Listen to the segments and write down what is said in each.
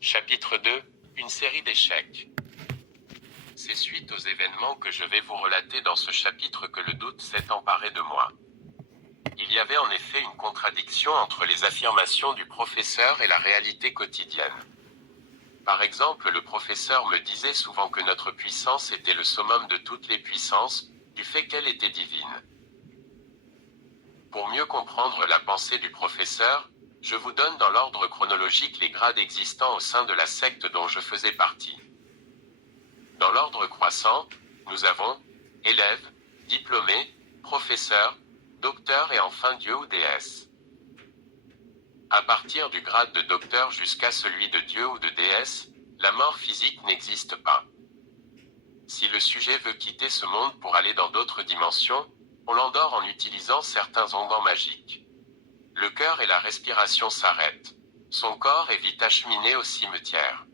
Chapitre 2, une série d'échecs. C'est suite aux événements que je vais vous relater dans ce chapitre que le doute s'est emparé de moi. Il y avait en effet une contradiction entre les affirmations du professeur et la réalité quotidienne. Par exemple, le professeur me disait souvent que notre puissance était le summum de toutes les puissances, du fait qu'elle était divine. Pour mieux comprendre la pensée du professeur, je vous donne dans l'ordre chronologique les grades existants au sein de la secte dont je faisais partie. Dans l'ordre croissant, nous avons élève, diplômé, professeur, docteur et enfin Dieu ou déesse. À partir du grade de docteur jusqu'à celui de Dieu ou de déesse, la mort physique n'existe pas. Si le sujet veut quitter ce monde pour aller dans d'autres dimensions, on l'endort en utilisant certains onguents magiques. Le cœur et la respiration s'arrêtent. Son corps est vite acheminé au cimetière.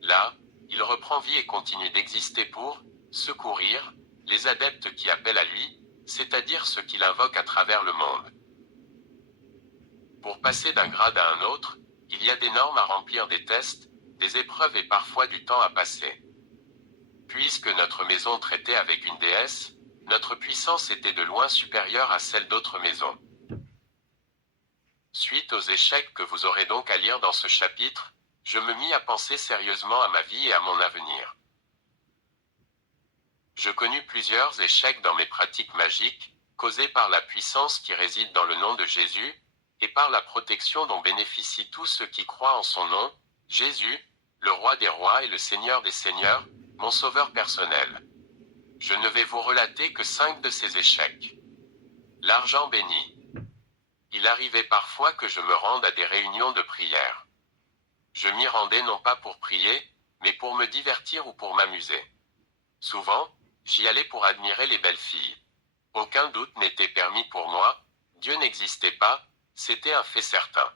Là, il reprend vie et continue d'exister pour secourir les adeptes qui appellent à lui, c'est-à-dire ceux qu'il invoque à travers le monde. Pour passer d'un grade à un autre, il y a des normes à remplir, des tests, des épreuves et parfois du temps à passer. Puisque notre maison traitait avec une déesse, notre puissance était de loin supérieure à celle d'autres maisons. Suite aux échecs que vous aurez donc à lire dans ce chapitre, je me mis à penser sérieusement à ma vie et à mon avenir. Je connus plusieurs échecs dans mes pratiques magiques, causés par la puissance qui réside dans le nom de Jésus, et par la protection dont bénéficient tous ceux qui croient en son nom, Jésus, le roi des rois et le seigneur des seigneurs, mon sauveur personnel. Je ne vais vous relater que 5 de ces échecs. L'argent béni. Il arrivait parfois que je me rende à des réunions de prière. Je m'y rendais non pas pour prier, mais pour me divertir ou pour m'amuser. Souvent, j'y allais pour admirer les belles filles. Aucun doute n'était permis pour moi, Dieu n'existait pas, c'était un fait certain.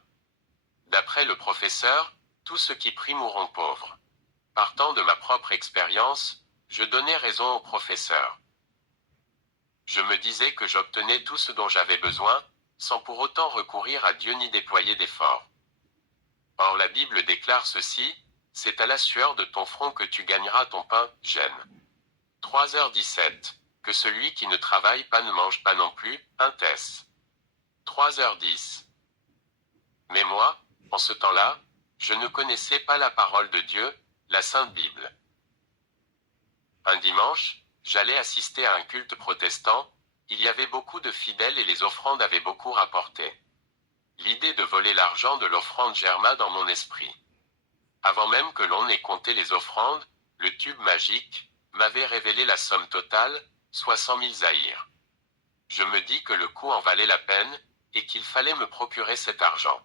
D'après le professeur, tous ceux qui prient mourront pauvres. Partant de ma propre expérience, je donnais raison au professeur. Je me disais que j'obtenais tout ce dont j'avais besoin, sans pour autant recourir à Dieu ni déployer d'efforts. Or la Bible déclare ceci, c'est à la sueur de ton front que tu gagneras ton pain, Gênes. 3h17, que celui qui ne travaille pas ne mange pas non plus, 1 Thess. 3h10. Mais moi, en ce temps-là, je ne connaissais pas la parole de Dieu, la Sainte Bible. Un dimanche, j'allais assister à un culte protestant, il y avait beaucoup de fidèles et les offrandes avaient beaucoup rapporté. L'idée de voler l'argent de l'offrande germa dans mon esprit. Avant même que l'on ait compté les offrandes, le tube magique m'avait révélé la somme totale, soit 100 000 zaïrs. Je me dis que le coup en valait la peine, et qu'il fallait me procurer cet argent.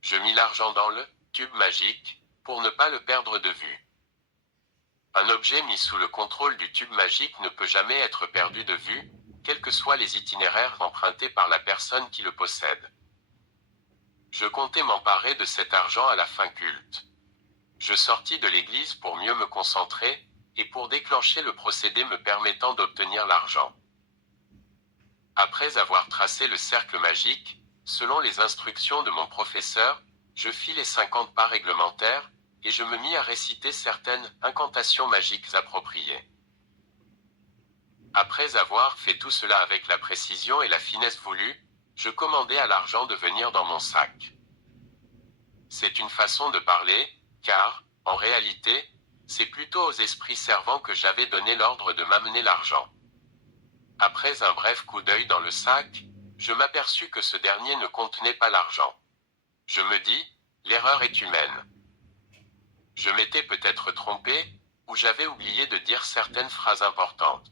Je mis l'argent dans le tube magique, pour ne pas le perdre de vue. Un objet mis sous le contrôle du tube magique ne peut jamais être perdu de vue, quels que soient les itinéraires empruntés par la personne qui le possède. Je comptais m'emparer de cet argent à la fin culte. Je sortis de l'église pour mieux me concentrer, et pour déclencher le procédé me permettant d'obtenir l'argent. Après avoir tracé le cercle magique, selon les instructions de mon professeur, je fis les 50 pas réglementaires, et je me mis à réciter certaines incantations magiques appropriées. Après avoir fait tout cela avec la précision et la finesse voulue, je commandai à l'argent de venir dans mon sac. C'est une façon de parler, car, en réalité, c'est plutôt aux esprits servants que j'avais donné l'ordre de m'amener l'argent. Après un bref coup d'œil dans le sac, je m'aperçus que ce dernier ne contenait pas l'argent. Je me dis, l'erreur est humaine. Je m'étais peut-être trompé, ou j'avais oublié de dire certaines phrases importantes.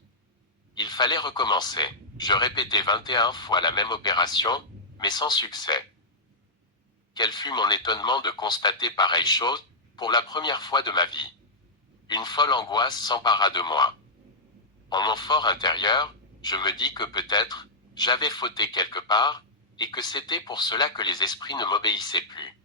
Il fallait recommencer. Je répétai 21 fois la même opération, mais sans succès. Quel fut mon étonnement de constater pareille chose, pour la première fois de ma vie. Une folle angoisse s'empara de moi. En mon fort intérieur, je me dis que peut-être, j'avais fauté quelque part, et que c'était pour cela que les esprits ne m'obéissaient plus.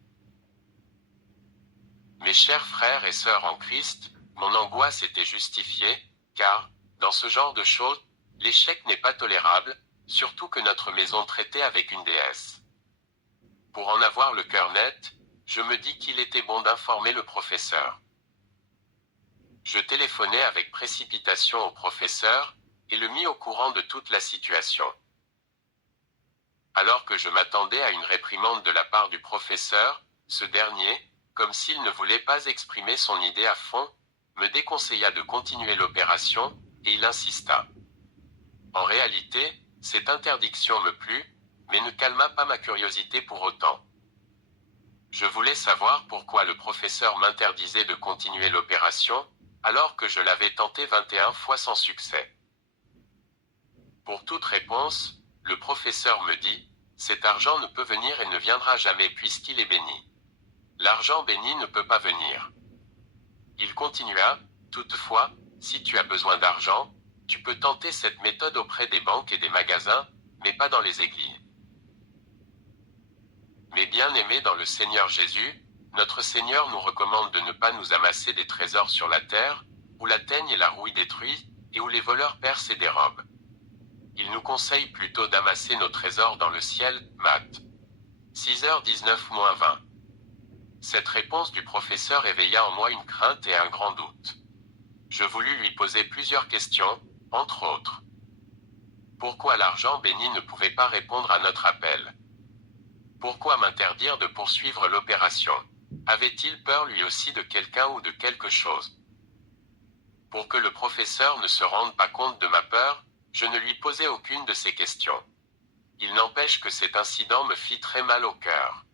Mes chers frères et sœurs en Christ, mon angoisse était justifiée, car, dans ce genre de choses, l'échec n'est pas tolérable, surtout que notre maison traitait avec une déesse. Pour en avoir le cœur net, Je me dis qu'il était bon d'informer le professeur. Je téléphonai avec précipitation au professeur, et le mis au courant de toute la situation. Alors que je m'attendais à une réprimande de la part du professeur, ce dernier, comme s'il ne voulait pas exprimer son idée à fond, me déconseilla de continuer l'opération, et il insista. En réalité, cette interdiction me plut, mais ne calma pas ma curiosité pour autant. Je voulais savoir pourquoi le professeur m'interdisait de continuer l'opération, alors que je l'avais tenté 21 fois sans succès. Pour toute réponse, le professeur me dit, « Cet argent ne peut venir et ne viendra jamais puisqu'il est béni. L'argent béni ne peut pas venir. » Il continua, « Toutefois, si tu as besoin d'argent, tu peux tenter cette méthode auprès des banques et des magasins, mais pas dans les églises. » Mais bien-aimés dans le Seigneur Jésus, notre Seigneur nous recommande de ne pas nous amasser des trésors sur la terre, où la teigne et la rouille détruisent, et où les voleurs percent et dérobent. Il nous conseille plutôt d'amasser nos trésors dans le ciel, Matthieu 6h19-20. Cette réponse du professeur éveilla en moi une crainte et un grand doute. Je voulus lui poser plusieurs questions, entre autres. Pourquoi l'argent béni ne pouvait pas répondre à notre appel? Pourquoi m'interdire de poursuivre l'opération? Avait-il peur lui aussi de quelqu'un ou de quelque chose? Pour que le professeur ne se rende pas compte de ma peur, je ne lui posai aucune de ces questions. Il n'empêche que cet incident me fit très mal au cœur.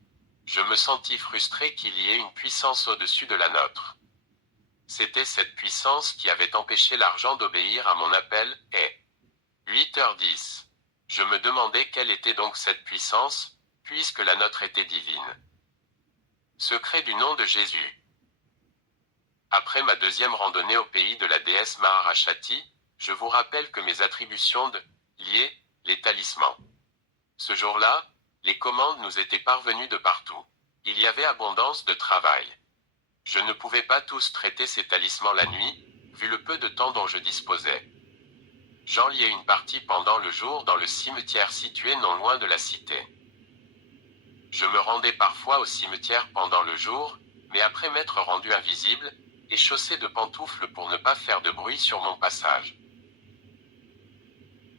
Je me sentis frustré qu'il y ait une puissance au-dessus de la nôtre. C'était cette puissance qui avait empêché l'argent d'obéir à mon appel, et 8h10. Je me demandais quelle était donc cette puissance, puisque la nôtre était divine. Secret du nom de Jésus. Après ma deuxième randonnée au pays de la déesse Maharashati, je vous rappelle que mes attributions liées, les talismans. Ce jour-là, les commandes nous étaient parvenues de partout. Il y avait abondance de travail. Je ne pouvais pas tous traiter ces talismans la nuit, vu le peu de temps dont je disposais. J'en liais une partie pendant le jour dans le cimetière situé non loin de la cité. Je me rendais parfois au cimetière pendant le jour, mais après m'être rendu invisible, et chaussé de pantoufles pour ne pas faire de bruit sur mon passage.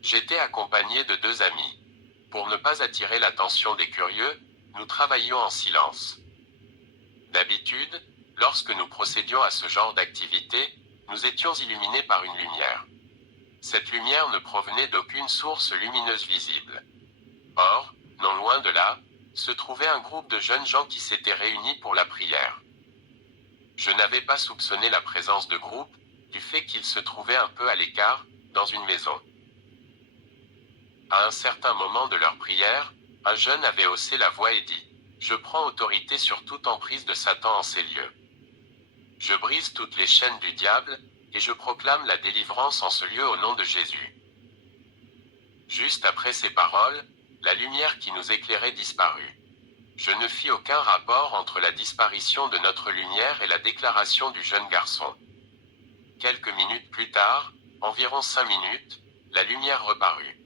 J'étais accompagné de 2 amis. Pour ne pas attirer l'attention des curieux, nous travaillions en silence. D'habitude, lorsque nous procédions à ce genre d'activité, nous étions illuminés par une lumière. Cette lumière ne provenait d'aucune source lumineuse visible. Or, non loin de là, se trouvait un groupe de jeunes gens qui s'étaient réunis pour la prière. Je n'avais pas soupçonné la présence de groupe, du fait qu'ils se trouvaient un peu à l'écart, dans une maison. À un certain moment de leur prière, un jeune avait haussé la voix et dit, « Je prends autorité sur toute emprise de Satan en ces lieux. Je brise toutes les chaînes du diable, et je proclame la délivrance en ce lieu au nom de Jésus. » Juste après ces paroles, la lumière qui nous éclairait disparut. Je ne fis aucun rapport entre la disparition de notre lumière et la déclaration du jeune garçon. Quelques minutes plus tard, environ 5 minutes, la lumière reparut.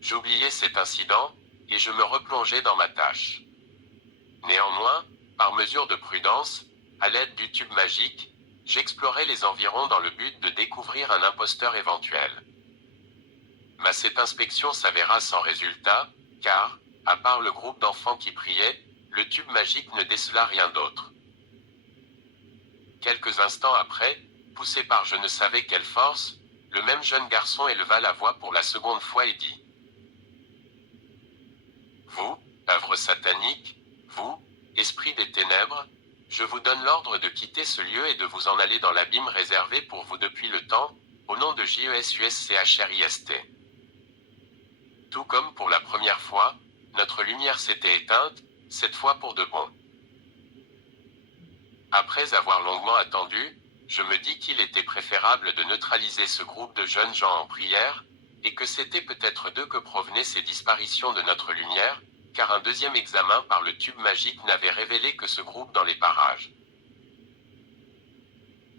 J'oubliai cet incident, et je me replongeai dans ma tâche. Néanmoins, par mesure de prudence, à l'aide du tube magique, j'explorais les environs dans le but de découvrir un imposteur éventuel. Mais cette inspection s'avéra sans résultat, car, à part le groupe d'enfants qui priaient, le tube magique ne décela rien d'autre. Quelques instants après, poussé par je ne savais quelle force, le même jeune garçon éleva la voix pour la seconde fois et dit, « Vous, œuvre satanique, vous, esprit des ténèbres, je vous donne l'ordre de quitter ce lieu et de vous en aller dans l'abîme réservé pour vous depuis le temps, au nom de JESUSCHRIST. » Tout comme pour la première fois, notre lumière s'était éteinte, cette fois pour de bon. Après avoir longuement attendu, je me dis qu'il était préférable de neutraliser ce groupe de jeunes gens en prière, et que c'était peut-être d'eux que provenaient ces disparitions de notre lumière, car un deuxième examen par le tube magique n'avait révélé que ce groupe dans les parages.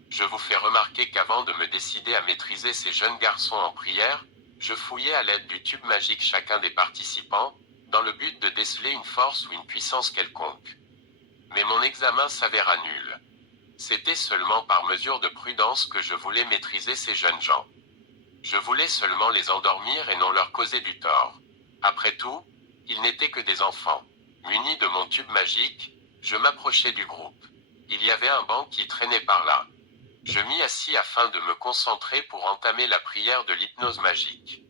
Je vous fais remarquer qu'avant de me décider à maîtriser ces jeunes garçons en prière, je fouillais à l'aide du tube magique chacun des participants, dans le but de déceler une force ou une puissance quelconque. Mais mon examen s'avéra nul. C'était seulement par mesure de prudence que je voulais maîtriser ces jeunes gens. Je voulais seulement les endormir et non leur causer du tort. Après tout, ils n'étaient que des enfants. Muni de mon tube magique, je m'approchai du groupe. Il y avait un banc qui traînait par là. Je m'y assis afin de me concentrer pour entamer la prière de l'hypnose magique.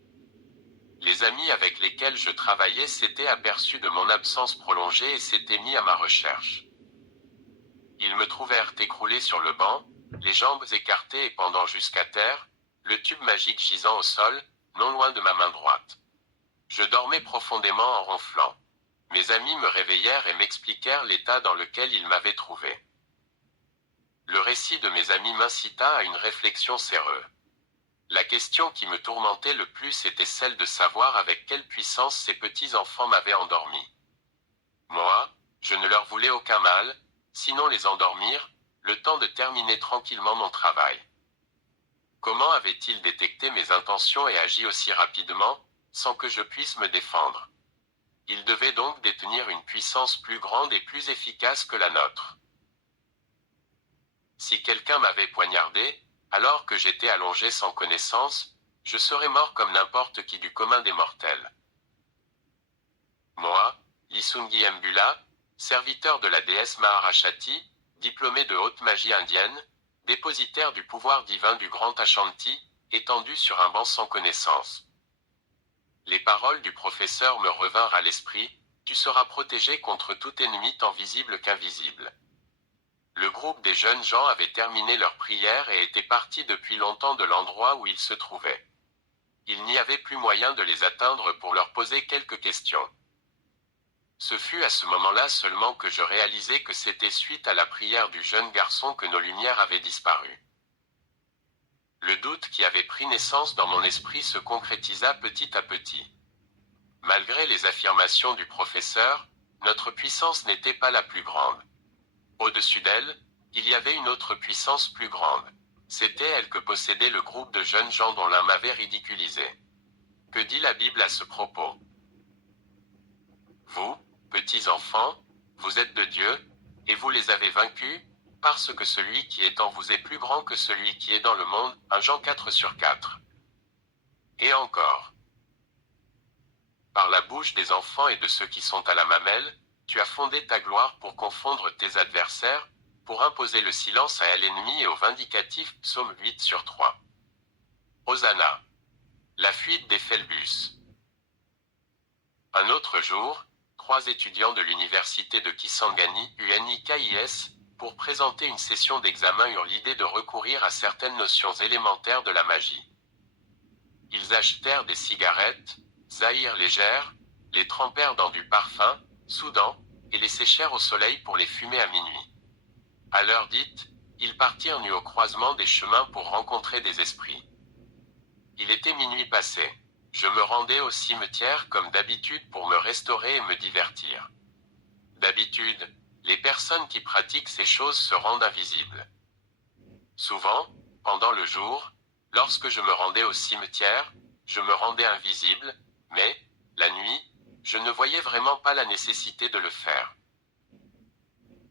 Les amis avec lesquels je travaillais s'étaient aperçus de mon absence prolongée et s'étaient mis à ma recherche. Ils me trouvèrent écroulé sur le banc, les jambes écartées et pendant jusqu'à terre, le tube magique gisant au sol, non loin de ma main droite. Je dormais profondément en ronflant. Mes amis me réveillèrent et m'expliquèrent l'état dans lequel ils m'avaient trouvé. Le récit de mes amis m'incita à une réflexion sérieuse. La question qui me tourmentait le plus était celle de savoir avec quelle puissance ces petits enfants m'avaient endormi. Moi, je ne leur voulais aucun mal, sinon les endormir, le temps de terminer tranquillement mon travail. Comment avaient-ils détecté mes intentions et agi aussi rapidement, sans que je puisse me défendre? Ils devaient donc détenir une puissance plus grande et plus efficace que la nôtre. Si quelqu'un m'avait poignardé, alors que j'étais allongé sans connaissance, je serais mort comme n'importe qui du commun des mortels. Moi, Lisungi Mbula, serviteur de la déesse Maharashati, diplômé de haute magie indienne, dépositaire du pouvoir divin du grand Ashanti, étendu sur un banc sans connaissance. Les paroles du professeur me revinrent à l'esprit, tu seras protégé contre tout ennemi tant visible qu'invisible. Le groupe des jeunes gens avait terminé leur prière et était parti depuis longtemps de l'endroit où ils se trouvaient. Il n'y avait plus moyen de les atteindre pour leur poser quelques questions. Ce fut à ce moment-là seulement que je réalisai que c'était suite à la prière du jeune garçon que nos lumières avaient disparu. Le doute qui avait pris naissance dans mon esprit se concrétisa petit à petit. Malgré les affirmations du professeur, notre puissance n'était pas la plus grande. Au-dessus d'elle, il y avait une autre puissance plus grande. C'était elle que possédait le groupe de jeunes gens dont l'un m'avait ridiculisé. Que dit la Bible à ce propos? Vous, petits enfants, vous êtes de Dieu, et vous les avez vaincus, parce que celui qui est en vous est plus grand que celui qui est dans le monde. 1 Jean 4/4. Et encore. Par la bouche des enfants et de ceux qui sont à la mamelle, tu as fondé ta gloire pour confondre tes adversaires, pour imposer le silence à l'ennemi et au vindicatif. Psaume 8/3. Hosanna. La fuite des Phélbus. Un autre jour, 3 étudiants de l'université de Kisangani, UNIKIS, pour présenter une session d'examen eurent l'idée de recourir à certaines notions élémentaires de la magie. Ils achetèrent des cigarettes, zahir légères, les trempèrent dans du parfum, soudant, et les séchèrent au soleil pour les fumer à minuit. À l'heure dite, ils partirent nus au croisement des chemins pour rencontrer des esprits. Il était minuit passé. Je me rendais au cimetière comme d'habitude pour me restaurer et me divertir. D'habitude, les personnes qui pratiquent ces choses se rendent invisibles. Souvent, pendant le jour, lorsque je me rendais au cimetière, je me rendais invisible, mais, la nuit, je ne voyais vraiment pas la nécessité de le faire.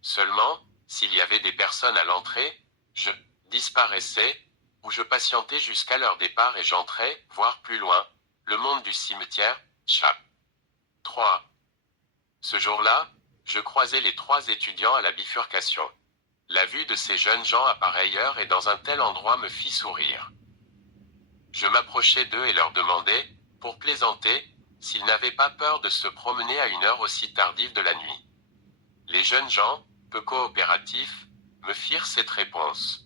Seulement, s'il y avait des personnes à l'entrée, je disparaissais, ou je patientais jusqu'à leur départ et j'entrais, voire plus loin, le monde du cimetière, Chap. 3. Ce jour-là, je croisai les 3 étudiants à la bifurcation. La vue de ces jeunes gens à pareille heure et dans un tel endroit me fit sourire. Je m'approchai d'eux et leur demandai, pour plaisanter, s'ils n'avaient pas peur de se promener à une heure aussi tardive de la nuit. Les jeunes gens, peu coopératifs, me firent cette réponse.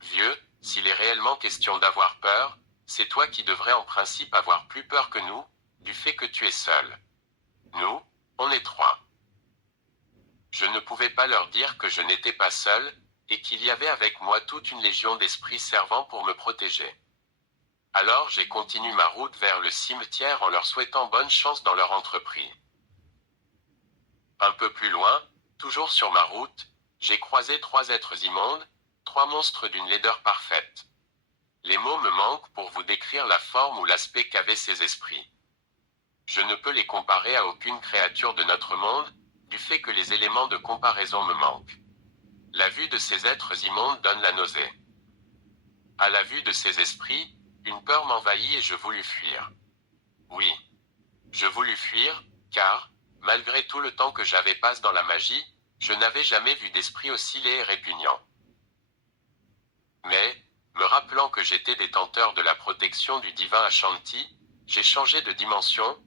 Vieux, s'il est réellement question d'avoir peur, c'est toi qui devrais en principe avoir plus peur que nous, du fait que tu es seul. Nous, on est 3. Je ne pouvais pas leur dire que je n'étais pas seul, et qu'il y avait avec moi toute une légion d'esprits servant pour me protéger. Alors j'ai continué ma route vers le cimetière en leur souhaitant bonne chance dans leur entreprise. Un peu plus loin, toujours sur ma route, j'ai croisé 3 êtres immondes, 3 monstres d'une laideur parfaite. Les mots me manquent pour vous décrire la forme ou l'aspect qu'avaient ces esprits. Je ne peux les comparer à aucune créature de notre monde, du fait que les éléments de comparaison me manquent. La vue de ces êtres immondes donne la nausée. À la vue de ces esprits, une peur m'envahit et je voulus fuir. Oui, je voulus fuir, car, malgré tout le temps que j'avais passé dans la magie, je n'avais jamais vu d'esprit aussi laid et répugnant. Mais, me rappelant que j'étais détenteur de la protection du divin Ashanti, j'ai changé de dimension,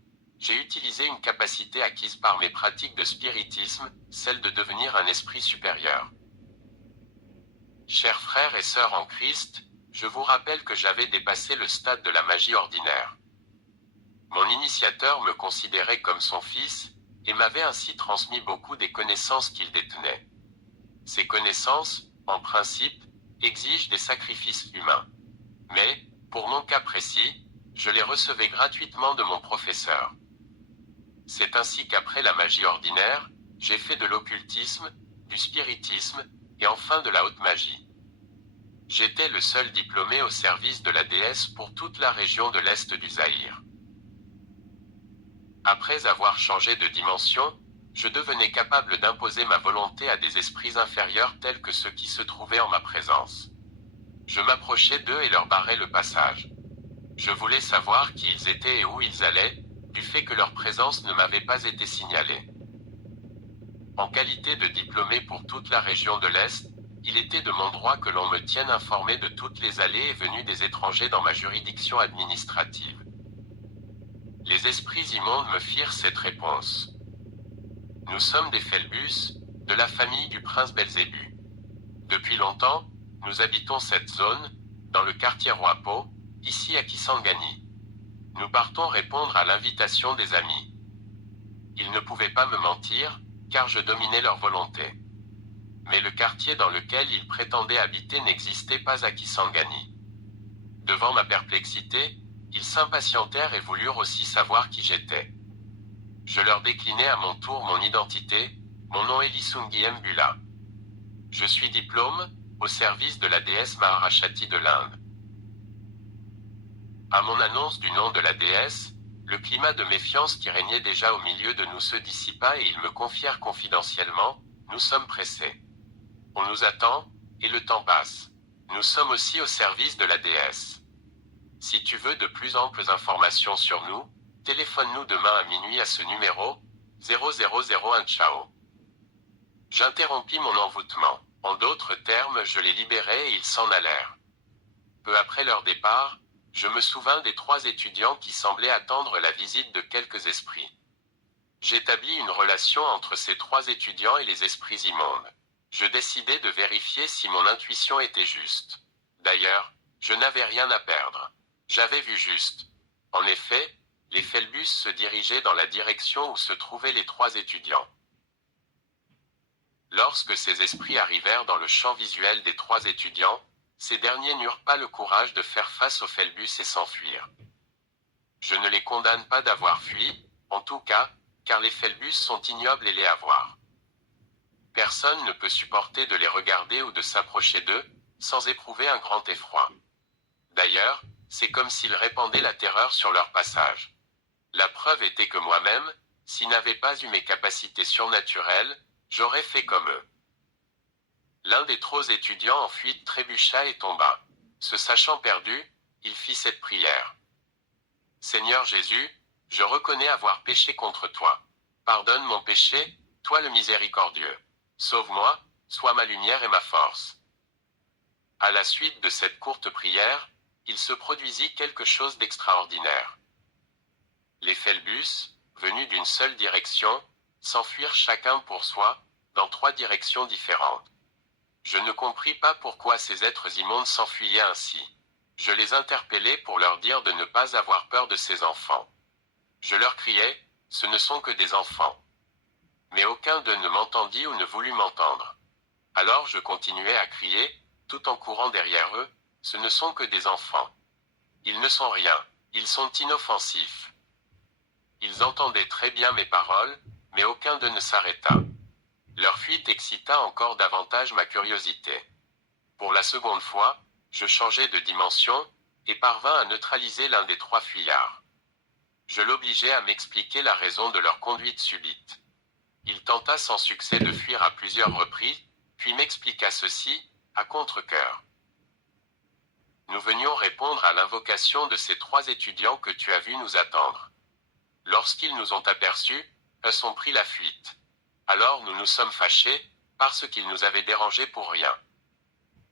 j'ai utilisé une capacité acquise par mes pratiques de spiritisme, celle de devenir un esprit supérieur. Chers frères et sœurs en Christ, je vous rappelle que j'avais dépassé le stade de la magie ordinaire. Mon initiateur me considérait comme son fils, et m'avait ainsi transmis beaucoup des connaissances qu'il détenait. Ces connaissances, en principe, exigent des sacrifices humains. Mais, pour mon cas précis, je les recevais gratuitement de mon professeur. C'est ainsi qu'après la magie ordinaire, j'ai fait de l'occultisme, du spiritisme, et enfin de la haute magie. J'étais le seul diplômé au service de la déesse pour toute la région de l'Est du Zaïre. Après avoir changé de dimension, je devenais capable d'imposer ma volonté à des esprits inférieurs tels que ceux qui se trouvaient en ma présence. Je m'approchais d'eux et leur barrais le passage. Je voulais savoir qui ils étaient et où ils allaient, du fait que leur présence ne m'avait pas été signalée. En qualité de diplômé pour toute la région de l'Est, il était de mon droit que l'on me tienne informé de toutes les allées et venues des étrangers dans ma juridiction administrative. Les esprits immondes me firent cette réponse. Nous sommes des Phélbus, de la famille du prince Belzébu. Depuis longtemps, nous habitons cette zone, dans le quartier Roapo, ici à Kisangani. Nous partons répondre à l'invitation des amis. Ils ne pouvaient pas me mentir, car je dominais leur volonté. Mais le quartier dans lequel ils prétendaient habiter n'existait pas à Kisangani. Devant ma perplexité, ils s'impatientèrent et voulurent aussi savoir qui j'étais. Je leur déclinai à mon tour mon identité, mon nom est Lisungi Mbula. Je suis diplôme, au service de la déesse Maharashati de l'Inde. À mon annonce du nom de la déesse, le climat de méfiance qui régnait déjà au milieu de nous se dissipa et ils me confièrent confidentiellement, nous sommes pressés. On nous attend, et le temps passe. Nous sommes aussi au service de la déesse. Si tu veux de plus amples informations sur nous, téléphone-nous demain à minuit à ce numéro, 0001 ciao. J'interrompis mon envoûtement. En d'autres termes, je les libérai et ils s'en allèrent. Peu après leur départ, je me souvins des 3 étudiants qui semblaient attendre la visite de quelques esprits. J'établis une relation entre ces 3 étudiants et les esprits immondes. Je décidai de vérifier si mon intuition était juste. D'ailleurs, je n'avais rien à perdre. J'avais vu juste. En effet, les Phélbus se dirigeaient dans la direction où se trouvaient les 3 étudiants. Lorsque ces esprits arrivèrent dans le champ visuel des 3 étudiants, ces derniers n'eurent pas le courage de faire face aux Phélbus et s'enfuirent. Je ne les condamne pas d'avoir fui, en tout cas, car les Phélbus sont ignobles et laids à voir. Personne ne peut supporter de les regarder ou de s'approcher d'eux, sans éprouver un grand effroi. D'ailleurs, c'est comme s'ils répandaient la terreur sur leur passage. La preuve était que moi-même, s'ils n'avaient pas eu mes capacités surnaturelles, j'aurais fait comme eux. L'un des 3 étudiants en fuite trébucha et tomba. Se sachant perdu, il fit cette prière. Seigneur Jésus, je reconnais avoir péché contre toi. Pardonne mon péché, toi le miséricordieux. Sauve-moi, sois ma lumière et ma force. À la suite de cette courte prière, il se produisit quelque chose d'extraordinaire. Les Phélbus, venus d'une seule direction, s'enfuirent chacun pour soi, dans 3 directions différentes. Je ne compris pas pourquoi ces êtres immondes s'enfuyaient ainsi. Je les interpellai pour leur dire de ne pas avoir peur de ces enfants. Je leur criai, ce ne sont que des enfants. Mais aucun d'eux ne m'entendit ou ne voulut m'entendre. Alors je continuai à crier, tout en courant derrière eux, ce ne sont que des enfants. Ils ne sont rien, ils sont inoffensifs. Ils entendaient très bien mes paroles, mais aucun d'eux ne s'arrêta. Leur fuite excita encore davantage ma curiosité. Pour la seconde fois, je changeai de dimension, et parvins à neutraliser l'un des 3 fuyards. Je l'obligeai à m'expliquer la raison de leur conduite subite. Il tenta sans succès de fuir à plusieurs reprises, puis m'expliqua ceci, à contre-cœur. Nous venions répondre à l'invocation de ces 3 étudiants que tu as vus nous attendre. Lorsqu'ils nous ont aperçus, ils ont pris la fuite. Alors nous nous sommes fâchés, parce qu'ils nous avaient dérangés pour rien.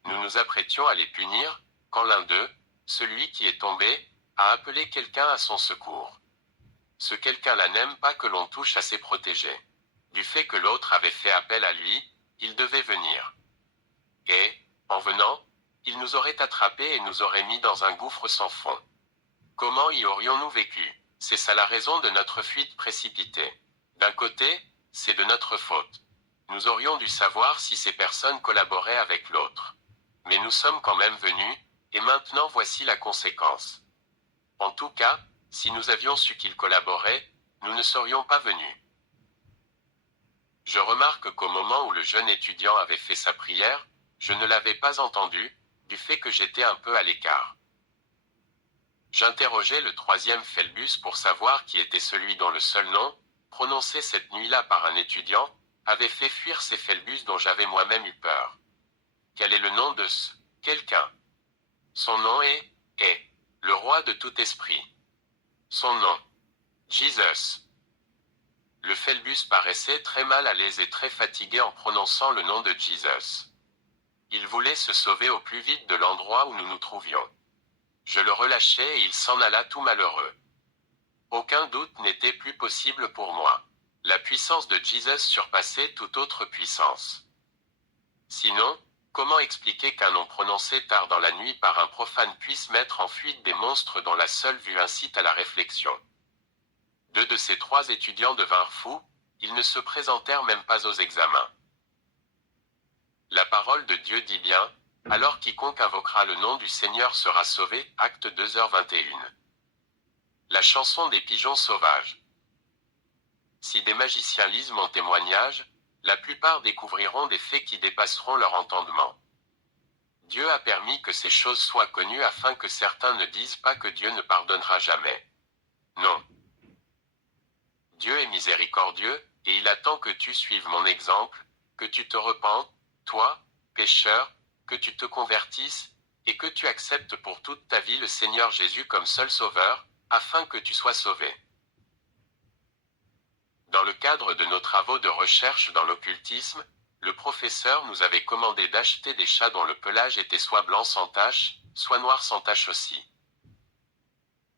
Nous nous apprêtions à les punir, quand l'un d'eux, celui qui est tombé, a appelé quelqu'un à son secours. Ce quelqu'un-là n'aime pas que l'on touche à ses protégés. Du fait que l'autre avait fait appel à lui, il devait venir. Et, en venant, il nous aurait attrapés et nous aurait mis dans un gouffre sans fond. Comment y aurions-nous vécu? C'est ça la raison de notre fuite précipitée. D'un côté, c'est de notre faute. Nous aurions dû savoir si ces personnes collaboraient avec l'autre. Mais nous sommes quand même venus, et maintenant voici la conséquence. En tout cas, si nous avions su qu'ils collaboraient, nous ne serions pas venus. Je remarque qu'au moment où le jeune étudiant avait fait sa prière, je ne l'avais pas entendu, du fait que j'étais un peu à l'écart. J'interrogeai le 3e Phélbus pour savoir qui était celui dont le seul nom, prononcé cette nuit-là par un étudiant, avait fait fuir ces Phélbus dont j'avais moi-même eu peur. Quel est le nom de ce quelqu'un? Son nom est le roi de tout esprit. Son nom, Jesus. Le Phélbus paraissait très mal à l'aise et très fatigué en prononçant le nom de Jesus. Il voulait se sauver au plus vite de l'endroit où nous nous trouvions. Je le relâchai et il s'en alla tout malheureux. Aucun doute n'était plus possible pour moi. La puissance de Jesus surpassait toute autre puissance. Sinon, comment expliquer qu'un nom prononcé tard dans la nuit par un profane puisse mettre en fuite des monstres dont la seule vue incite à la réflexion? 2 de ces 3 étudiants devinrent fous, ils ne se présentèrent même pas aux examens. La parole de Dieu dit bien, alors quiconque invoquera le nom du Seigneur sera sauvé, Acte 2h21. La chanson des pigeons sauvages. Si des magiciens lisent mon témoignage, la plupart découvriront des faits qui dépasseront leur entendement. Dieu a permis que ces choses soient connues afin que certains ne disent pas que Dieu ne pardonnera jamais. Non. Dieu est miséricordieux, et il attend que tu suives mon exemple, que tu te repentes, toi, pécheur, que tu te convertisses, et que tu acceptes pour toute ta vie le Seigneur Jésus comme seul sauveur, afin que tu sois sauvé. Dans le cadre de nos travaux de recherche dans l'occultisme, le professeur nous avait commandé d'acheter des chats dont le pelage était soit blanc sans tache, soit noir sans tache aussi.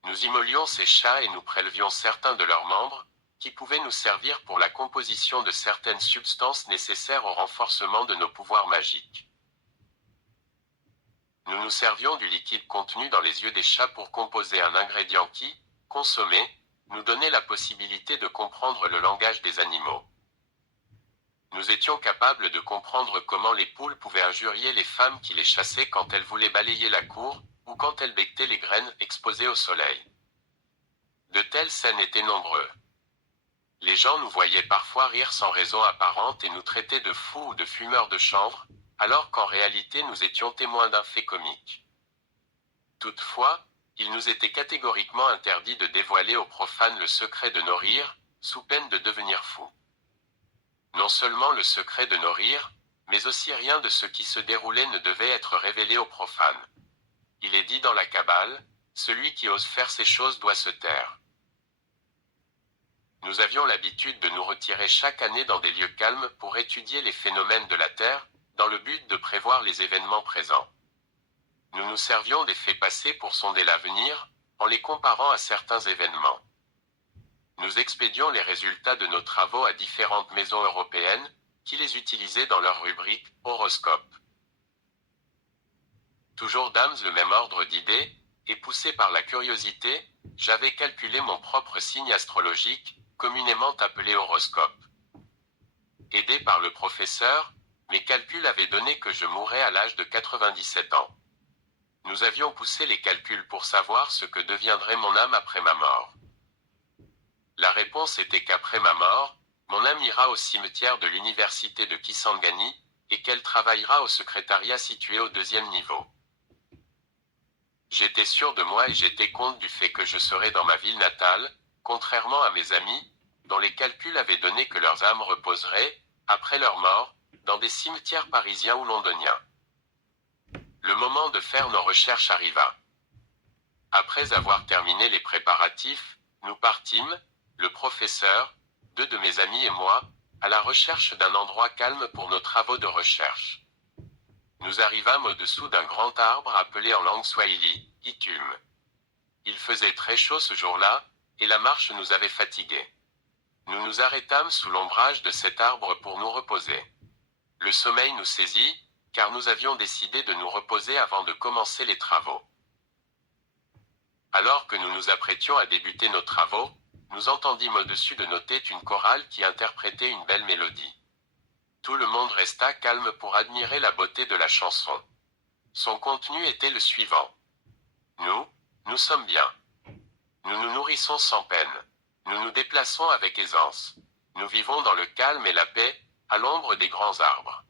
Nous immolions ces chats et nous prélevions certains de leurs membres, qui pouvaient nous servir pour la composition de certaines substances nécessaires au renforcement de nos pouvoirs magiques. Nous nous servions du liquide contenu dans les yeux des chats pour composer un ingrédient qui, consommé, nous donnait la possibilité de comprendre le langage des animaux. Nous étions capables de comprendre comment les poules pouvaient injurier les femmes qui les chassaient quand elles voulaient balayer la cour, ou quand elles becquetaient les graines exposées au soleil. De telles scènes étaient nombreuses. Les gens nous voyaient parfois rire sans raison apparente et nous traitaient de fous ou de fumeurs de chanvre, alors qu'en réalité nous étions témoins d'un fait comique. Toutefois, il nous était catégoriquement interdit de dévoiler aux profanes le secret de nos rires, sous peine de devenir fous. Non seulement le secret de nos rires, mais aussi rien de ce qui se déroulait ne devait être révélé aux profanes. Il est dit dans la Kabbale, celui qui ose faire ces choses doit se taire. Nous avions l'habitude de nous retirer chaque année dans des lieux calmes pour étudier les phénomènes de la Terre, dans le but de prévoir les événements présents. Nous nous servions des faits passés pour sonder l'avenir, en les comparant à certains événements. Nous expédions les résultats de nos travaux à différentes maisons européennes, qui les utilisaient dans leur rubrique « Horoscope ». Toujours d'âmes le même ordre d'idées, et poussé par la curiosité, j'avais calculé mon propre signe astrologique, communément appelé horoscope. Aidé par le professeur, mes calculs avaient donné que je mourrais à l'âge de 97 ans. Nous avions poussé les calculs pour savoir ce que deviendrait mon âme après ma mort. La réponse était qu'après ma mort, mon âme ira au cimetière de l'université de Kisangani, et qu'elle travaillera au secrétariat situé au 2e niveau. J'étais sûr de moi et j'étais conscient du fait que je serais dans ma ville natale, contrairement à mes amis, dont les calculs avaient donné que leurs âmes reposeraient, après leur mort, dans des cimetières parisiens ou londoniens. Le moment de faire nos recherches arriva. Après avoir terminé les préparatifs, nous partîmes, le professeur, 2 de mes amis et moi, à la recherche d'un endroit calme pour nos travaux de recherche. Nous arrivâmes au-dessous d'un grand arbre appelé en langue swahili, Itum. Il faisait très chaud ce jour-là, et la marche nous avait fatigués. Nous nous arrêtâmes sous l'ombrage de cet arbre pour nous reposer. Le sommeil nous saisit, car nous avions décidé de nous reposer avant de commencer les travaux. Alors que nous nous apprêtions à débuter nos travaux, nous entendîmes au-dessus de nos têtes une chorale qui interprétait une belle mélodie. Tout le monde resta calme pour admirer la beauté de la chanson. Son contenu était le suivant. Nous sommes bien. Nous nous nourrissons sans peine. Nous nous déplaçons avec aisance. Nous vivons dans le calme et la paix, à l'ombre des grands arbres.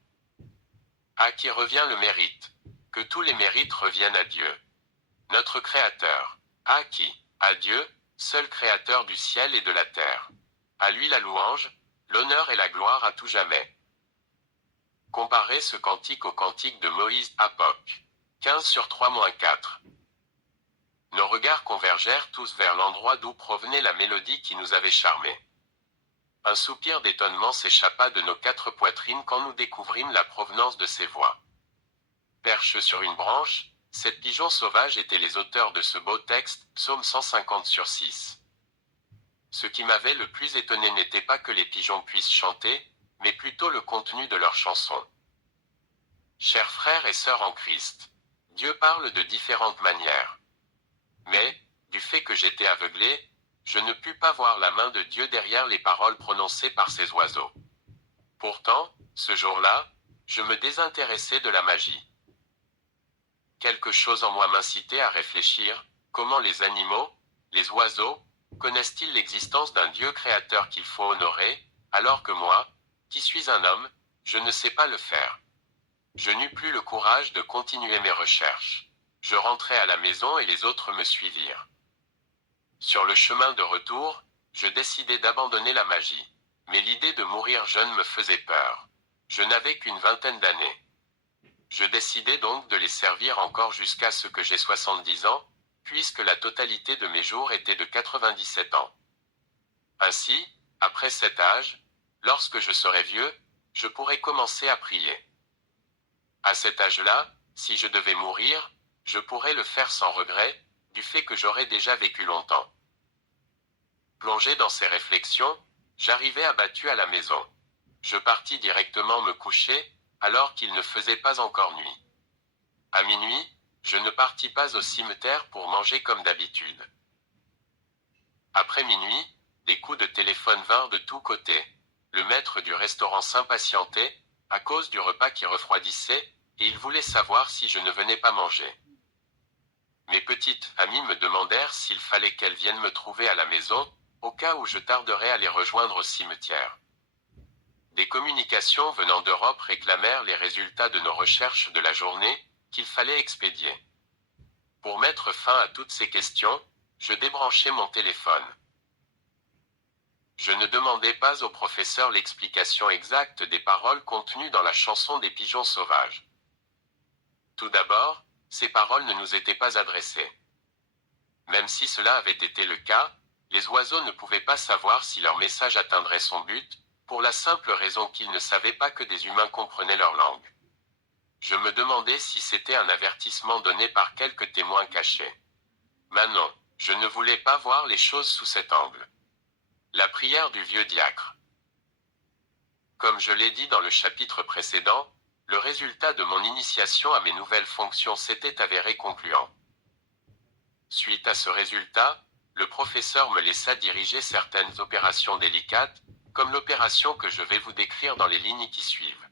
À qui revient le mérite? Que tous les mérites reviennent à Dieu, notre Créateur. À qui? À Dieu, seul Créateur du ciel et de la terre. À lui la louange, l'honneur et la gloire à tout jamais. Comparez ce cantique au cantique de Moïse, Apoc. 15/3-4. Nos regards convergèrent tous vers l'endroit d'où provenait la mélodie qui nous avait charmés. Un soupir d'étonnement s'échappa de nos 4 poitrines quand nous découvrîmes la provenance de ces voix. Perche sur une branche, 7 pigeons sauvages étaient les auteurs de ce beau texte, psaume 150/6. Ce qui m'avait le plus étonné n'était pas que les pigeons puissent chanter, mais plutôt le contenu de leurs chansons. Chers frères et sœurs en Christ, Dieu parle de différentes manières. Mais, du fait que j'étais aveuglé, je ne pus pas voir la main de Dieu derrière les paroles prononcées par ces oiseaux. Pourtant, ce jour-là, je me désintéressais de la magie. Quelque chose en moi m'incitait à réfléchir, comment les animaux, les oiseaux, connaissent-ils l'existence d'un Dieu créateur qu'il faut honorer, alors que moi, qui suis un homme, je ne sais pas le faire. Je n'eus plus le courage de continuer mes recherches. Je rentrai à la maison et les autres me suivirent. Sur le chemin de retour, je décidai d'abandonner la magie. Mais l'idée de mourir jeune me faisait peur. Je n'avais qu'une vingtaine d'années. Je décidai donc de les servir encore jusqu'à ce que j'aie 70 ans, puisque la totalité de mes jours était de 97 ans. Ainsi, après cet âge, lorsque je serai vieux, je pourrai commencer à prier. À cet âge-là, si je devais mourir, je pourrais le faire sans regret, du fait que j'aurais déjà vécu longtemps. Plongé dans ces réflexions, j'arrivai abattu à la maison. Je partis directement me coucher, alors qu'il ne faisait pas encore nuit. À minuit, je ne partis pas au cimetière pour manger comme d'habitude. Après minuit, des coups de téléphone vinrent de tous côtés. Le maître du restaurant s'impatientait, à cause du repas qui refroidissait, et il voulait savoir si je ne venais pas manger. Mes petites amies me demandèrent s'il fallait qu'elles viennent me trouver à la maison, au cas où je tarderais à les rejoindre au cimetière. Des communications venant d'Europe réclamèrent les résultats de nos recherches de la journée, qu'il fallait expédier. Pour mettre fin à toutes ces questions, je débranchai mon téléphone. Je ne demandai pas au professeur l'explication exacte des paroles contenues dans la chanson des pigeons sauvages. Tout d'abord, ces paroles ne nous étaient pas adressées. Même si cela avait été le cas, les oiseaux ne pouvaient pas savoir si leur message atteindrait son but, pour la simple raison qu'ils ne savaient pas que des humains comprenaient leur langue. Je me demandais si c'était un avertissement donné par quelque témoin caché. Mais non, je ne voulais pas voir les choses sous cet angle. La prière du vieux diacre. Comme je l'ai dit dans le chapitre précédent, le résultat de mon initiation à mes nouvelles fonctions s'était avéré concluant. Suite à ce résultat, le professeur me laissa diriger certaines opérations délicates, comme l'opération que je vais vous décrire dans les lignes qui suivent.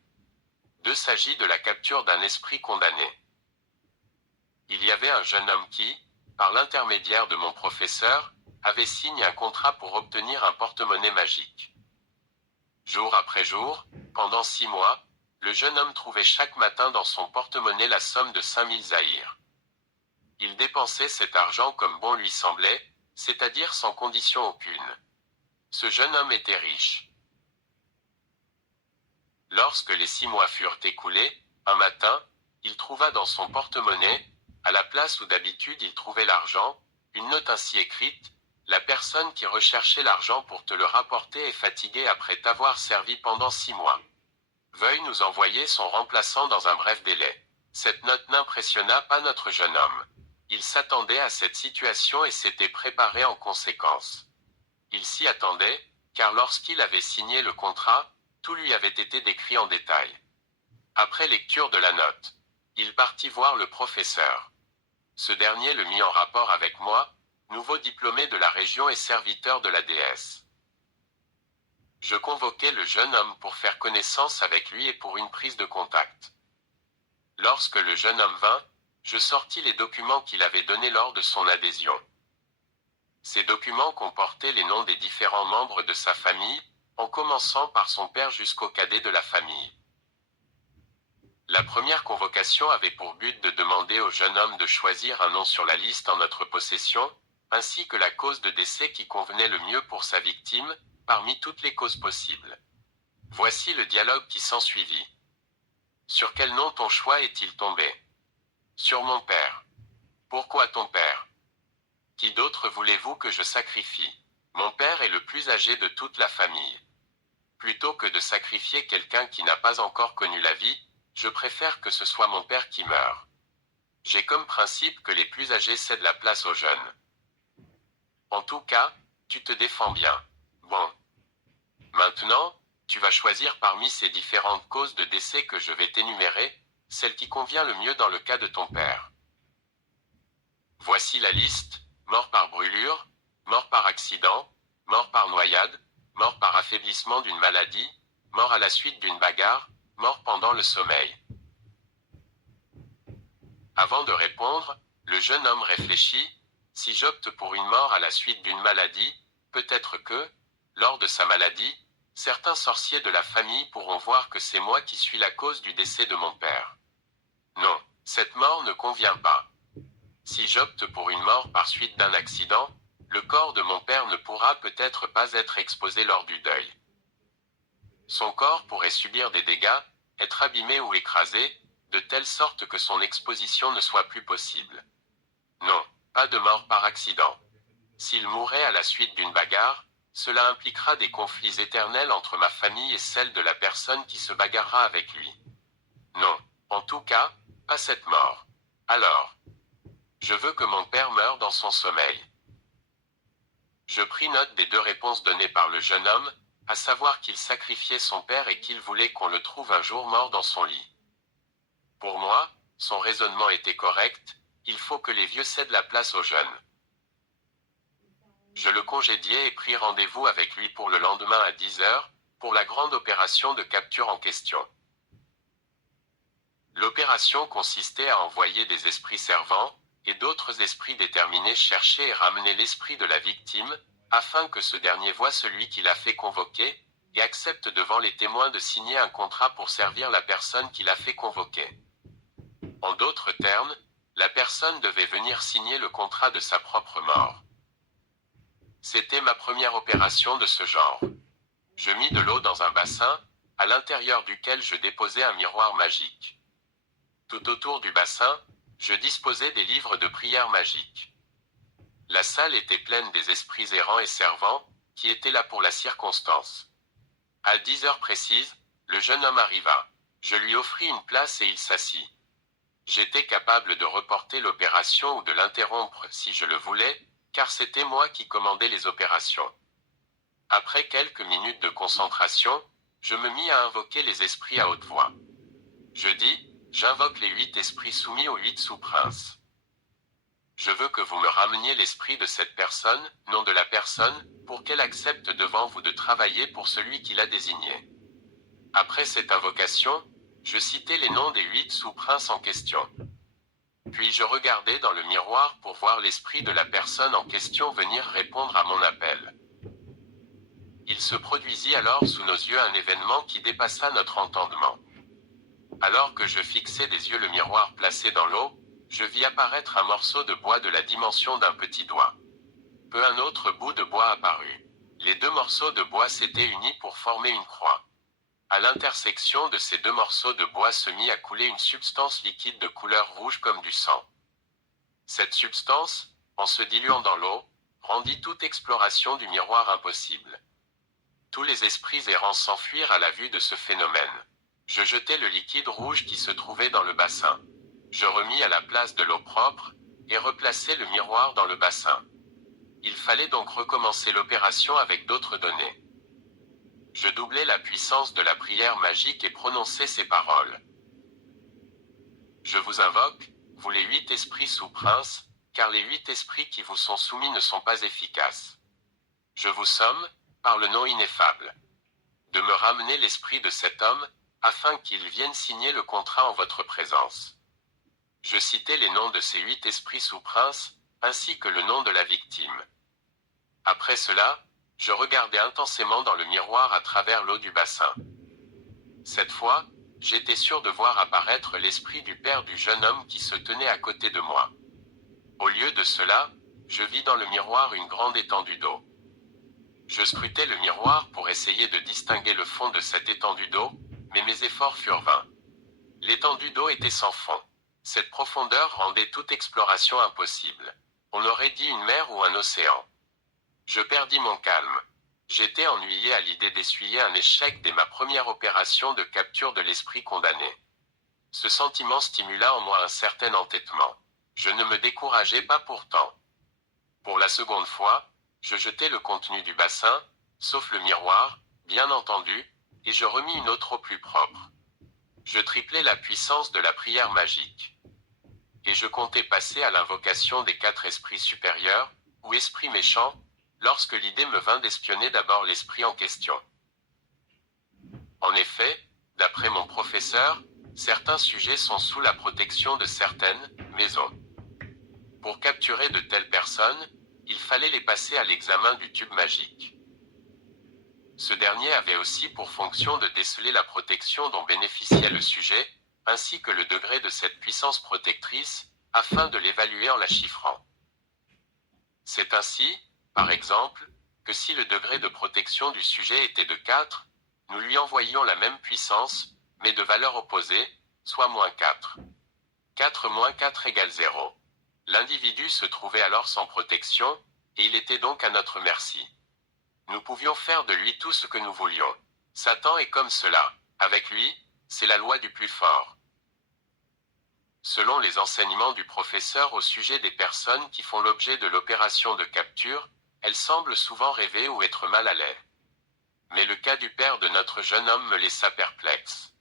Il s'agit de la capture d'un esprit condamné. Il y avait un jeune homme qui, par l'intermédiaire de mon professeur, avait signé un contrat pour obtenir un porte-monnaie magique. Jour après jour, pendant 6 mois, le jeune homme trouvait chaque matin dans son porte-monnaie la somme de 5000 zaïrs. Il dépensait cet argent comme bon lui semblait, c'est-à-dire sans condition aucune. Ce jeune homme était riche. Lorsque les 6 mois furent écoulés, un matin, il trouva dans son porte-monnaie, à la place où d'habitude il trouvait l'argent, une note ainsi écrite: La personne qui recherchait l'argent pour te le rapporter est fatiguée après t'avoir servi pendant 6 mois. Veuille nous envoyer son remplaçant dans un bref délai. Cette note n'impressionna pas notre jeune homme. Il s'attendait à cette situation et s'était préparé en conséquence. Il s'y attendait, car lorsqu'il avait signé le contrat, tout lui avait été décrit en détail. Après lecture de la note, il partit voir le professeur. Ce dernier le mit en rapport avec moi, nouveau diplômé de la région et serviteur de la déesse. Je convoquai le jeune homme pour faire connaissance avec lui et pour une prise de contact. Lorsque le jeune homme vint, je sortis les documents qu'il avait donnés lors de son adhésion. Ces documents comportaient les noms des différents membres de sa famille, en commençant par son père jusqu'au cadet de la famille. La première convocation avait pour but de demander au jeune homme de choisir un nom sur la liste en notre possession, ainsi que la cause de décès qui convenait le mieux pour sa victime, parmi toutes les causes possibles. Voici le dialogue qui s'ensuivit. Sur quel nom ton choix est-il tombé? Sur mon père. Pourquoi ton père? Qui d'autre voulez-vous que je sacrifie? Mon père est le plus âgé de toute la famille. Plutôt que de sacrifier quelqu'un qui n'a pas encore connu la vie, je préfère que ce soit mon père qui meure. J'ai comme principe que les plus âgés cèdent la place aux jeunes. En tout cas, tu te défends bien. Bon. Maintenant, tu vas choisir parmi ces différentes causes de décès que je vais t'énumérer, celle qui convient le mieux dans le cas de ton père. Voici la liste: mort par brûlure, mort par accident, mort par noyade, mort par affaiblissement d'une maladie, mort à la suite d'une bagarre, mort pendant le sommeil. Avant de répondre, le jeune homme réfléchit: si j'opte pour une mort à la suite d'une maladie, peut-être que, lors de sa maladie, certains sorciers de la famille pourront voir que c'est moi qui suis la cause du décès de mon père. Non, cette mort ne convient pas. Si j'opte pour une mort par suite d'un accident, le corps de mon père ne pourra peut-être pas être exposé lors du deuil. Son corps pourrait subir des dégâts, être abîmé ou écrasé, de telle sorte que son exposition ne soit plus possible. Non, pas de mort par accident. S'il mourait à la suite d'une bagarre, cela impliquera des conflits éternels entre ma famille et celle de la personne qui se bagarrera avec lui. Non, en tout cas, pas cette mort. Alors, je veux que mon père meure dans son sommeil. Je pris note des 2 réponses données par le jeune homme, à savoir qu'il sacrifiait son père et qu'il voulait qu'on le trouve un jour mort dans son lit. Pour moi, son raisonnement était correct, il faut que les vieux cèdent la place aux jeunes. Je le congédiai et pris rendez-vous avec lui pour le lendemain à 10 heures, pour la grande opération de capture en question. L'opération consistait à envoyer des esprits servants, et d'autres esprits déterminés chercher et ramener l'esprit de la victime, afin que ce dernier voie celui qui l'a fait convoquer, et accepte devant les témoins de signer un contrat pour servir la personne qui l'a fait convoquer. En d'autres termes, la personne devait venir signer le contrat de sa propre mort. C'était ma première opération de ce genre. Je mis de l'eau dans un bassin, à l'intérieur duquel je déposais un miroir magique. Tout autour du bassin, je disposais des livres de prières magiques. La salle était pleine des esprits errants et servants, qui étaient là pour la circonstance. À 10 heures précises, le jeune homme arriva. Je lui offris une place et il s'assit. J'étais capable de reporter l'opération ou de l'interrompre si je le voulais, car c'était moi qui commandais les opérations. Après quelques minutes de concentration, je me mis à invoquer les esprits à haute voix. Je dis: j'invoque les 8 esprits soumis aux 8 sous-princes. Je veux que vous me rameniez l'esprit de cette personne, nom de la personne, pour qu'elle accepte devant vous de travailler pour celui qui l'a désigné. Après cette invocation, je citais les noms des 8 sous-princes en question. Puis je regardais dans le miroir pour voir l'esprit de la personne en question venir répondre à mon appel. Il se produisit alors sous nos yeux un événement qui dépassa notre entendement. Alors que je fixais des yeux le miroir placé dans l'eau, je vis apparaître un morceau de bois de la dimension d'un petit doigt. Peu un autre bout de bois apparut. Les deux morceaux de bois s'étaient unis pour former une croix. À l'intersection de ces deux morceaux de bois se mit à couler une substance liquide de couleur rouge comme du sang. Cette substance, en se diluant dans l'eau, rendit toute exploration du miroir impossible. Tous les esprits errants s'enfuirent à la vue de ce phénomène. Je jetai le liquide rouge qui se trouvait dans le bassin. Je remis à la place de l'eau propre, et replaçai le miroir dans le bassin. Il fallait donc recommencer l'opération avec d'autres données. Je doublai la puissance de la prière magique et prononçai ces paroles. Je vous invoque, vous les 8 esprits sous-princes, car les 8 esprits qui vous sont soumis ne sont pas efficaces. Je vous somme, par le nom ineffable, de me ramener l'esprit de cet homme, afin qu'il vienne signer le contrat en votre présence. Je citai les noms de ces 8 esprits sous-princes, ainsi que le nom de la victime. Après cela, je regardai intensément dans le miroir à travers l'eau du bassin. Cette fois, j'étais sûr de voir apparaître l'esprit du père du jeune homme qui se tenait à côté de moi. Au lieu de cela, je vis dans le miroir une grande étendue d'eau. Je scrutai le miroir pour essayer de distinguer le fond de cette étendue d'eau, mais mes efforts furent vains. L'étendue d'eau était sans fond. Cette profondeur rendait toute exploration impossible. On aurait dit une mer ou un océan. Je perdis mon calme. J'étais ennuyé à l'idée d'essuyer un échec dès ma première opération de capture de l'esprit condamné. Ce sentiment stimula en moi un certain entêtement. Je ne me décourageai pas pourtant. Pour la seconde fois, je jetai le contenu du bassin, sauf le miroir, bien entendu, et je remis une autre eau plus propre. Je triplai la puissance de la prière magique. Et je comptais passer à l'invocation des 4 esprits supérieurs, ou esprits méchants, lorsque l'idée me vint d'espionner d'abord l'esprit en question. En effet, d'après mon professeur, certains sujets sont sous la protection de certaines maisons. Pour capturer de telles personnes, il fallait les passer à l'examen du tube magique. Ce dernier avait aussi pour fonction de déceler la protection dont bénéficiait le sujet, ainsi que le degré de cette puissance protectrice, afin de l'évaluer en la chiffrant. C'est ainsi, par exemple, que si le degré de protection du sujet était de 4, nous lui envoyions la même puissance, mais de valeur opposée, soit -4. 4 moins 4 égale 0. L'individu se trouvait alors sans protection, et il était donc à notre merci. Nous pouvions faire de lui tout ce que nous voulions. Satan est comme cela. Avec lui, c'est la loi du plus fort. Selon les enseignements du professeur au sujet des personnes qui font l'objet de l'opération de capture, elles semblent souvent rêver ou être mal à l'aise. Mais le cas du père de notre jeune homme me laissa perplexe.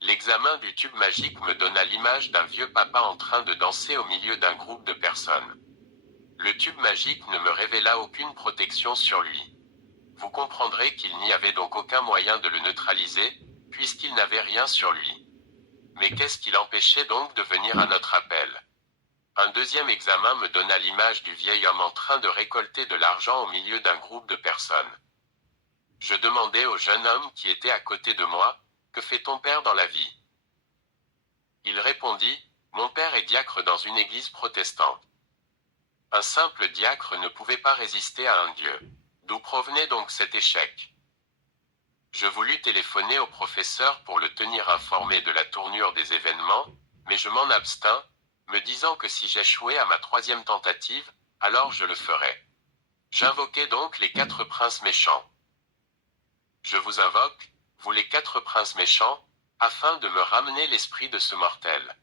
L'examen du tube magique me donna l'image d'un vieux papa en train de danser au milieu d'un groupe de personnes. Le tube magique ne me révéla aucune protection sur lui. Vous comprendrez qu'il n'y avait donc aucun moyen de le neutraliser, puisqu'il n'avait rien sur lui. Mais qu'est-ce qui l'empêchait donc de venir à notre appel? Un deuxième examen me donna l'image du vieil homme en train de récolter de l'argent au milieu d'un groupe de personnes. Je demandai au jeune homme qui était à côté de moi, « Que fait ton père dans la vie ?» Il répondit, « Mon père est diacre dans une église protestante. » Un simple diacre ne pouvait pas résister à un dieu. D'où provenait donc cet échec? Je voulus téléphoner au professeur pour le tenir informé de la tournure des événements, mais je m'en abstins, me disant que si j'échouais à ma 3e tentative, alors je le ferais. J'invoquai donc les 4 princes méchants. Je vous invoque, vous les 4 princes méchants, afin de me ramener l'esprit de ce mortel.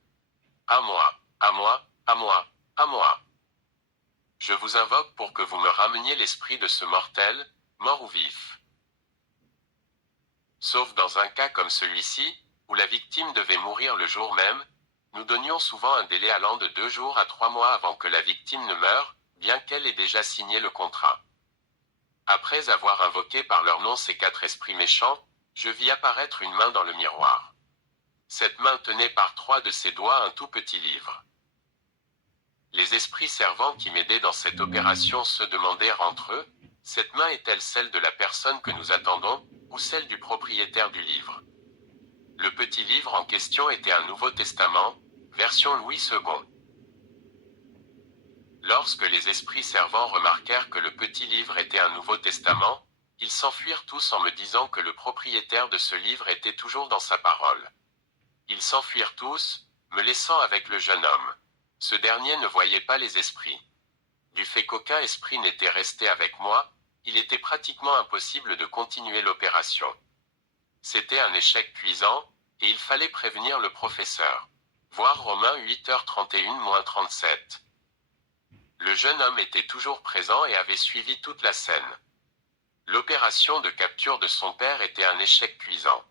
À moi, à moi, à moi, à moi. Je vous invoque pour que vous me rameniez l'esprit de ce mortel, mort ou vif. Sauf dans un cas comme celui-ci, où la victime devait mourir le jour même, nous donnions souvent un délai allant de 2 jours à 3 mois avant que la victime ne meure, bien qu'elle ait déjà signé le contrat. Après avoir invoqué par leur nom ces 4 esprits méchants, je vis apparaître une main dans le miroir. Cette main tenait par 3 de ses doigts un tout petit livre. Les esprits servants qui m'aidaient dans cette opération se demandèrent entre eux, « Cette main est-elle celle de la personne que nous attendons, ou celle du propriétaire du livre ?» Le petit livre en question était un Nouveau Testament, version Louis II. Lorsque les esprits servants remarquèrent que le petit livre était un Nouveau Testament, ils s'enfuirent tous en me disant que le propriétaire de ce livre était toujours dans sa parole. Ils s'enfuirent tous, me laissant avec le jeune homme. Ce dernier ne voyait pas les esprits. Du fait qu'aucun esprit n'était resté avec moi, il était pratiquement impossible de continuer l'opération. C'était un échec cuisant, et il fallait prévenir le professeur. Voir Romains 8h31-37. Le jeune homme était toujours présent et avait suivi toute la scène. L'opération de capture de son père était un échec cuisant.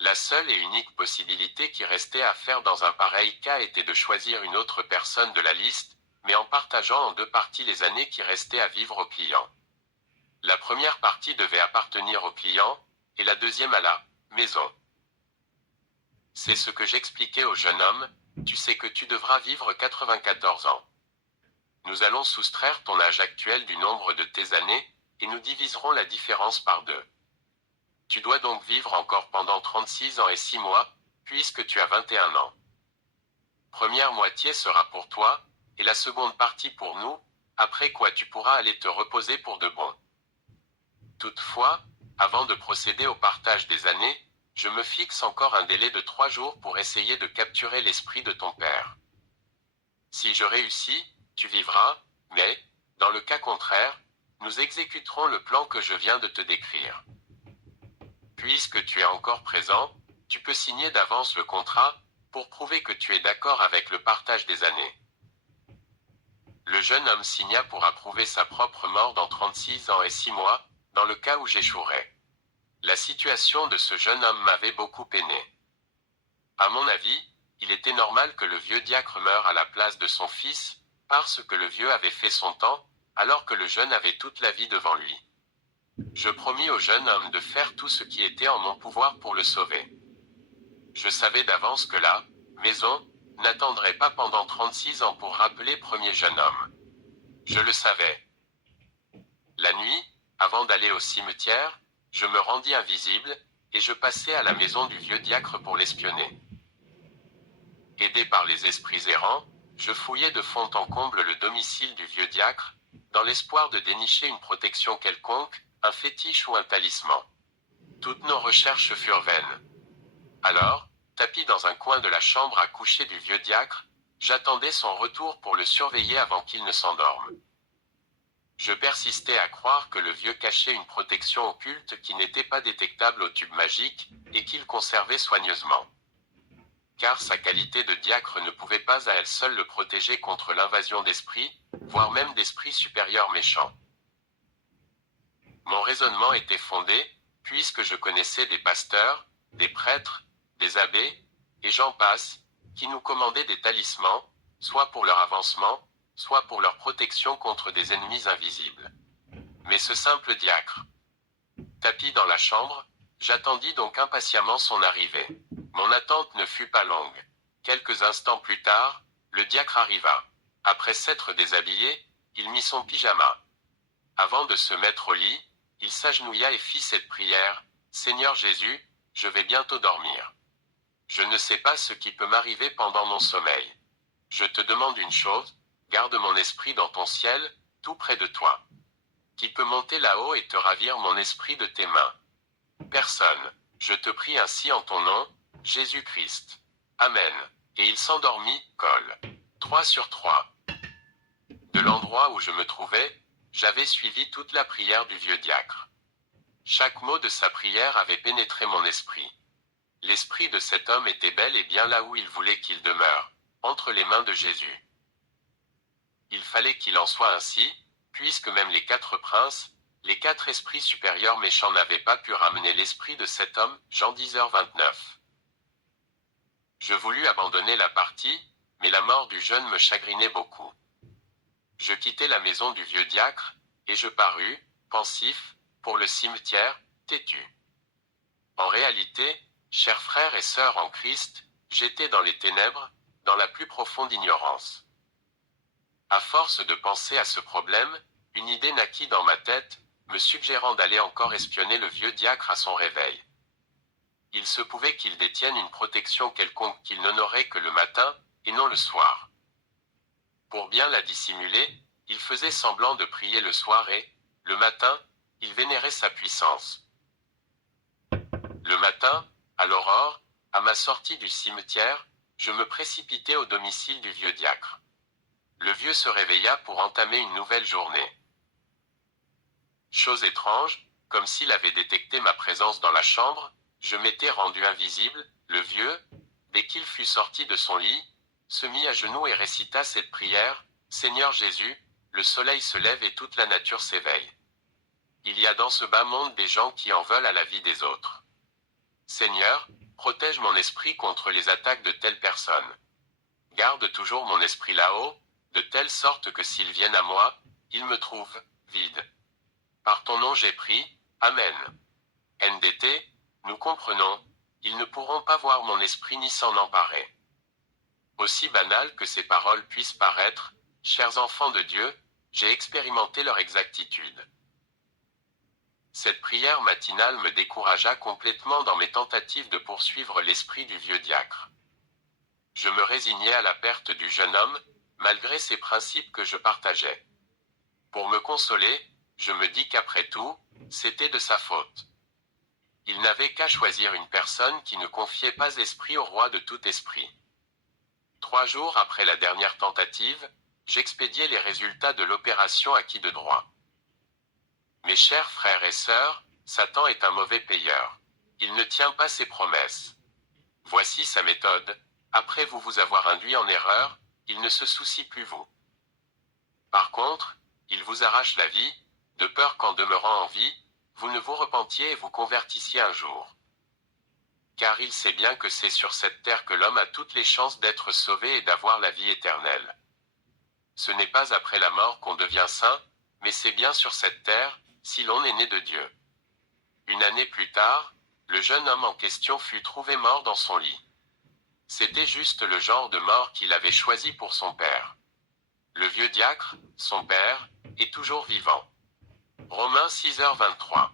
La seule et unique possibilité qui restait à faire dans un pareil cas était de choisir une autre personne de la liste, mais en partageant en deux parties les années qui restaient à vivre au client. La première partie devait appartenir au client, et la deuxième à la maison. C'est ce que j'expliquais au jeune homme, tu sais que tu devras vivre 94 ans. Nous allons soustraire ton âge actuel du nombre de tes années, et nous diviserons la différence par 2. Tu dois donc vivre encore pendant 36 ans et 6 mois, puisque tu as 21 ans. Première moitié sera pour toi, et la seconde partie pour nous, après quoi tu pourras aller te reposer pour de bon. Toutefois, avant de procéder au partage des années, je me fixe encore un délai de 3 jours pour essayer de capturer l'esprit de ton père. Si je réussis, tu vivras, mais, dans le cas contraire, nous exécuterons le plan que je viens de te décrire. Puisque tu es encore présent, tu peux signer d'avance le contrat, pour prouver que tu es d'accord avec le partage des années. Le jeune homme signa pour approuver sa propre mort dans 36 ans et 6 mois, dans le cas où j'échouerais. La situation de ce jeune homme m'avait beaucoup peiné. À mon avis, il était normal que le vieux diacre meure à la place de son fils, parce que le vieux avait fait son temps, alors que le jeune avait toute la vie devant lui. Je promis au jeune homme de faire tout ce qui était en mon pouvoir pour le sauver. Je savais d'avance que la maison n'attendrait pas pendant 36 ans pour rappeler premier jeune homme. Je le savais. La nuit, avant d'aller au cimetière, je me rendis invisible, et je passai à la maison du vieux diacre pour l'espionner. Aidé par les esprits errants, je fouillai de fond en comble le domicile du vieux diacre, dans l'espoir de dénicher une protection quelconque, un fétiche ou un talisman. Toutes nos recherches furent vaines. Alors, tapi dans un coin de la chambre à coucher du vieux diacre, j'attendais son retour pour le surveiller avant qu'il ne s'endorme. Je persistais à croire que le vieux cachait une protection occulte qui n'était pas détectable au tube magique, et qu'il conservait soigneusement. Car sa qualité de diacre ne pouvait pas à elle seule le protéger contre l'invasion d'esprits, voire même d'esprits supérieurs méchants. Mon raisonnement était fondé, puisque je connaissais des pasteurs, des prêtres, des abbés, et j'en passe, qui nous commandaient des talismans, soit pour leur avancement, soit pour leur protection contre des ennemis invisibles. Mais ce simple diacre, tapi dans la chambre, j'attendis donc impatiemment son arrivée. Mon attente ne fut pas longue. Quelques instants plus tard, le diacre arriva. Après s'être déshabillé, il mit son pyjama. Avant de se mettre au lit, il s'agenouilla et fit cette prière, « Seigneur Jésus, je vais bientôt dormir. Je ne sais pas ce qui peut m'arriver pendant mon sommeil. Je te demande une chose, garde mon esprit dans ton ciel, tout près de toi. Qui peut monter là-haut et te ravir mon esprit de tes mains? Personne. Je te prie ainsi en ton nom, Jésus-Christ. Amen. » Et il s'endormit, col. 3/3. De l'endroit où je me trouvais, j'avais suivi toute la prière du vieux diacre. Chaque mot de sa prière avait pénétré mon esprit. L'esprit de cet homme était bel et bien là où il voulait qu'il demeure, entre les mains de Jésus. Il fallait qu'il en soit ainsi, puisque même les 4 princes, les 4 esprits supérieurs méchants n'avaient pas pu ramener l'esprit de cet homme, Jean 10h29. Je voulus abandonner la partie, mais la mort du jeune me chagrinait beaucoup. Je quittai la maison du vieux diacre, et je parus, pensif, pour le cimetière, têtu. En réalité, chers frères et sœurs en Christ, j'étais dans les ténèbres, dans la plus profonde ignorance. À force de penser à ce problème, une idée naquit dans ma tête, me suggérant d'aller encore espionner le vieux diacre à son réveil. Il se pouvait qu'il détienne une protection quelconque qu'il n'honorait que le matin, et non le soir. Pour bien la dissimuler, il faisait semblant de prier le soir et, le matin, il vénérait sa puissance. Le matin, à l'aurore, à ma sortie du cimetière, je me précipitai au domicile du vieux diacre. Le vieux se réveilla pour entamer une nouvelle journée. Chose étrange, comme s'il avait détecté ma présence dans la chambre, je m'étais rendu invisible. Le vieux, dès qu'il fut sorti de son lit, se mit à genoux et récita cette prière: Seigneur Jésus, le soleil se lève et toute la nature s'éveille. Il y a dans ce bas monde des gens qui en veulent à la vie des autres. Seigneur, protège mon esprit contre les attaques de telles personnes. Garde toujours mon esprit là-haut, de telle sorte que s'ils viennent à moi, ils me trouvent vide. Par ton nom j'ai pris, Amen. NDT, nous comprenons, ils ne pourront pas voir mon esprit ni s'en emparer. Aussi banal que ces paroles puissent paraître, chers enfants de Dieu, j'ai expérimenté leur exactitude. Cette prière matinale me découragea complètement dans mes tentatives de poursuivre l'esprit du vieux diacre. Je me résignai à la perte du jeune homme, malgré ces principes que je partageais. Pour me consoler, je me dis qu'après tout, c'était de sa faute. Il n'avait qu'à choisir une personne qui ne confiait pas esprit au roi de tout esprit. 3 jours après la dernière tentative, j'expédiai les résultats de l'opération à qui de droit. Mes chers frères et sœurs, Satan est un mauvais payeur. Il ne tient pas ses promesses. Voici sa méthode. Après vous avoir induit en erreur, il ne se soucie plus vous. Par contre, il vous arrache la vie, de peur qu'en demeurant en vie, vous ne vous repentiez et vous convertissiez un jour. Car il sait bien que c'est sur cette terre que l'homme a toutes les chances d'être sauvé et d'avoir la vie éternelle. Ce n'est pas après la mort qu'on devient saint, mais c'est bien sur cette terre, si l'on est né de Dieu. Une année plus tard, le jeune homme en question fut trouvé mort dans son lit. C'était juste le genre de mort qu'il avait choisi pour son père. Le vieux diacre, son père, est toujours vivant. Romains 6h23.